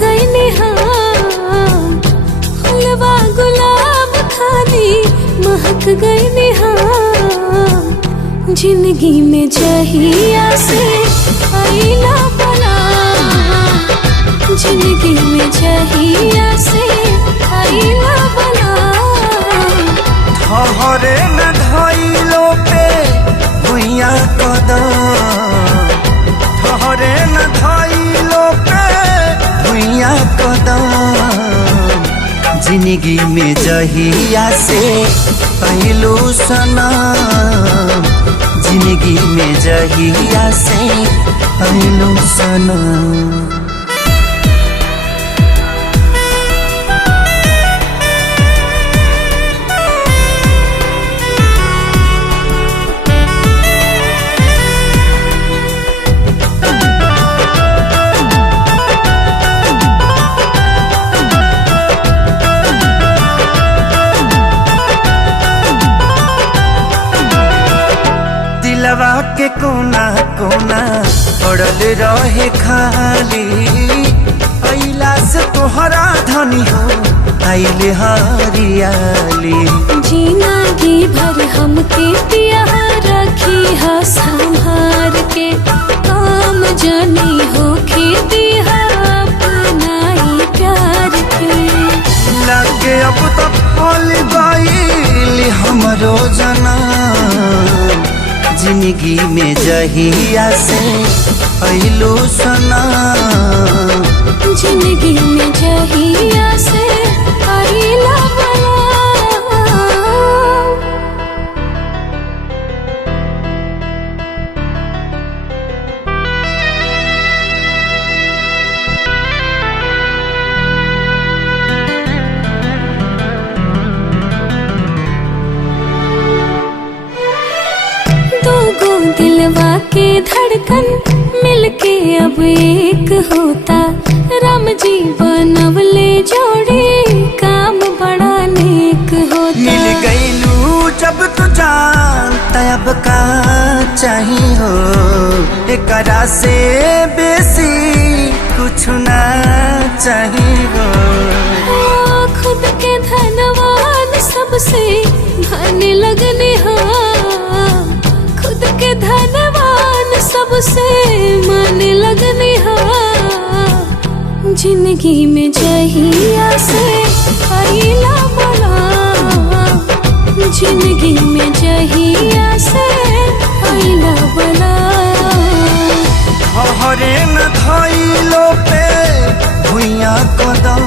गई निहार फुलवा गुलाब खाली महक गई निहार जिंदगी में जहिया से आईला बना जिंदगी में जहिया से आईला बना ठहरे न धइलो पे भुइया कदम ठहरे न धइलो पे भुइया कदम जिंदगी में जहिया से पहलू सनम जिंदगी में जहिया से पहलू सनम। दिलवा के कोना कोना पड़ल रहे खाली अइला से तोहरा धनी हो आइले हरियाली जिंदगी भर हमके पिया रखी है संभार के काम जानी हो खेती है अपनाई प्यार के लगे अब तो फल गईल हमरो जना जिंदगी में जहिया से पहलू सनम जिंदगी में जहिया से आईला बना दिलवा के धड़कन मिलके अब एक होता राम जी बनवले जोड़ी काम बड़ा नेक होता मिल गईलू जब तू जानता अब का चाहिए हो एकरा से बेसी कुछ ना चाहिए हो खुद के धनवान सबसे भाने लगने खुद के धनवान सबसे माने लगने जिंदगी में जहिया से आईला बना जिंदगी में जहिया से आईला बना हरे न धइलो पे भुइया कदम